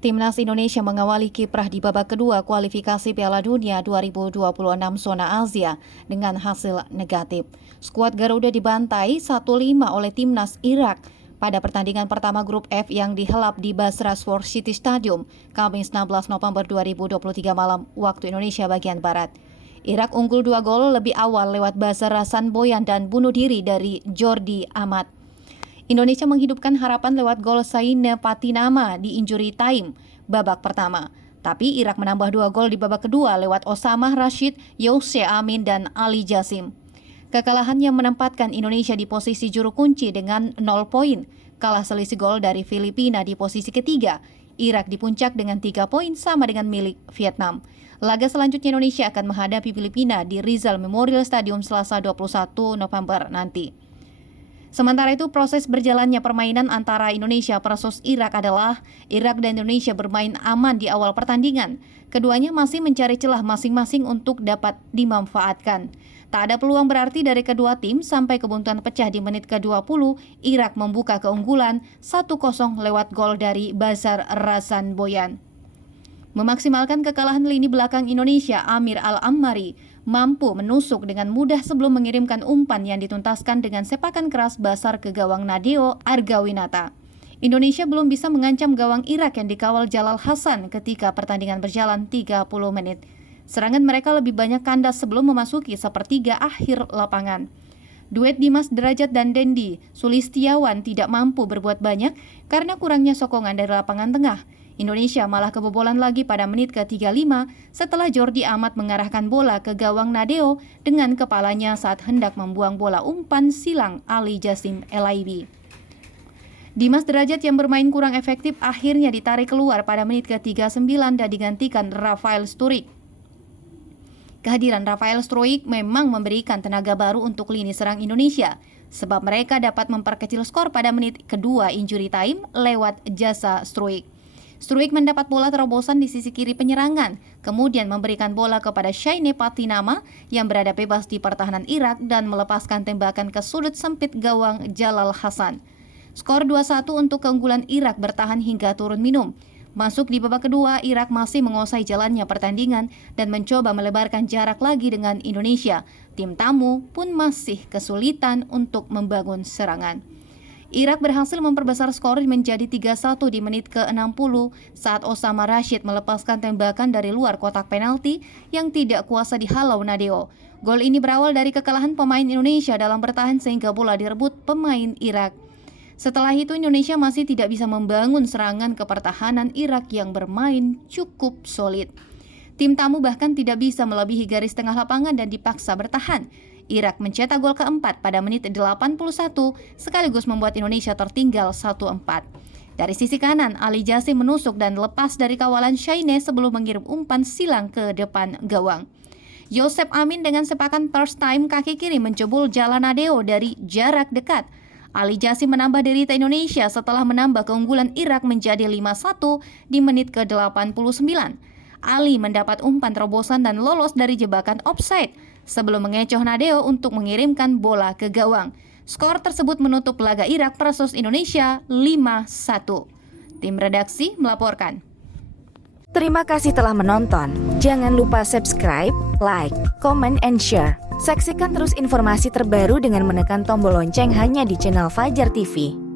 Timnas Indonesia mengawali kiprah di babak kedua kualifikasi Piala Dunia 2026 zona Asia dengan hasil negatif. Skuad Garuda dibantai 1-5 oleh Timnas Irak pada pertandingan pertama grup F yang dihelat di Basra Sport City Stadium, Kamis 16 November 2023 malam waktu Indonesia bagian Barat. Irak unggul 2 gol lebih awal lewat Basar Rasan Boyan dan bunuh diri dari Jordi Amat. Indonesia menghidupkan harapan lewat gol Saine Patinama di injury time babak pertama. Tapi Irak menambah 2 gol di babak kedua lewat Osamah Rashid, Yose Amin, dan Ali Jasim. Kekalahan yang menempatkan Indonesia di posisi juru kunci dengan 0 poin. Kalah selisih gol dari Filipina di posisi ketiga. Irak di puncak dengan 3 poin sama dengan milik Vietnam. Laga selanjutnya Indonesia akan menghadapi Filipina di Rizal Memorial Stadium Selasa 21 November nanti. Sementara itu, proses berjalannya permainan antara Indonesia versus Irak adalah Irak dan Indonesia bermain aman di awal pertandingan. Keduanya masih mencari celah masing-masing untuk dapat dimanfaatkan. Tak ada peluang berarti dari kedua tim sampai kebuntuan pecah di menit ke-20, Irak membuka keunggulan 1-0 lewat gol dari Basar Rasan Boyan. Memaksimalkan kekalahan lini belakang Indonesia, Amir Al-Ammari mampu menusuk dengan mudah sebelum mengirimkan umpan yang dituntaskan dengan sepakan keras Basar ke gawang Nadeo Argawinata. Indonesia belum bisa mengancam gawang Irak yang dikawal Jalal Hasan ketika pertandingan berjalan 30 menit. Serangan mereka lebih banyak kandas sebelum memasuki sepertiga akhir lapangan. Duet Dimas Derajat dan Dendi Sulistiawan tidak mampu berbuat banyak karena kurangnya sokongan dari lapangan tengah. Indonesia malah kebobolan lagi pada menit ke-35 setelah Jordi Amat mengarahkan bola ke gawang Nadeo dengan kepalanya saat hendak membuang bola umpan silang Ali Jasim Elaibi. Dimas Derajat yang bermain kurang efektif akhirnya ditarik keluar pada menit ke-39 dan digantikan Rafael Sturridge. Kehadiran Rafael Sturridge memang memberikan tenaga baru untuk lini serang Indonesia, sebab mereka dapat memperkecil skor pada menit kedua injury time lewat jasa Sturridge. Sturridge mendapat bola terobosan di sisi kiri penyerangan, kemudian memberikan bola kepada Saine Patinama yang berada bebas di pertahanan Irak dan melepaskan tembakan ke sudut sempit gawang Jalal Hasan. Skor 2-1 untuk keunggulan Irak bertahan hingga turun minum. Masuk di babak kedua, Irak masih menguasai jalannya pertandingan dan mencoba melebarkan jarak lagi dengan Indonesia. Tim tamu pun masih kesulitan untuk membangun serangan. Irak berhasil memperbesar skor menjadi 3-1 di menit ke-60 saat Osamah Rashid melepaskan tembakan dari luar kotak penalti yang tidak kuasa dihalau Nadeo. Gol ini berawal dari kekalahan pemain Indonesia dalam bertahan sehingga bola direbut pemain Irak. Setelah itu Indonesia masih tidak bisa membangun serangan ke pertahanan Irak yang bermain cukup solid. Tim tamu bahkan tidak bisa melebihi garis tengah lapangan dan dipaksa bertahan. Irak mencetak gol keempat pada menit 81 sekaligus membuat Indonesia tertinggal 1-4. Dari sisi kanan, Ali Jasim menusuk dan lepas dari kawalan Saine sebelum mengirim umpan silang ke depan gawang. Yosep Amin dengan sepakan first time kaki kiri menjebol jalan Nadeo dari jarak dekat. Ali Jasim menambah derita Indonesia setelah menambah keunggulan Irak menjadi 5-1 di menit ke-89. Ali mendapat umpan terobosan dan lolos dari jebakan offside sebelum mengecoh Nadeo untuk mengirimkan bola ke gawang. Skor tersebut menutup laga Irak versus Indonesia 5-1. Tim redaksi melaporkan. Terima kasih telah menonton. Jangan lupa subscribe, like, comment, and share. Saksikan terus informasi terbaru dengan menekan tombol lonceng hanya di channel Fajar TV.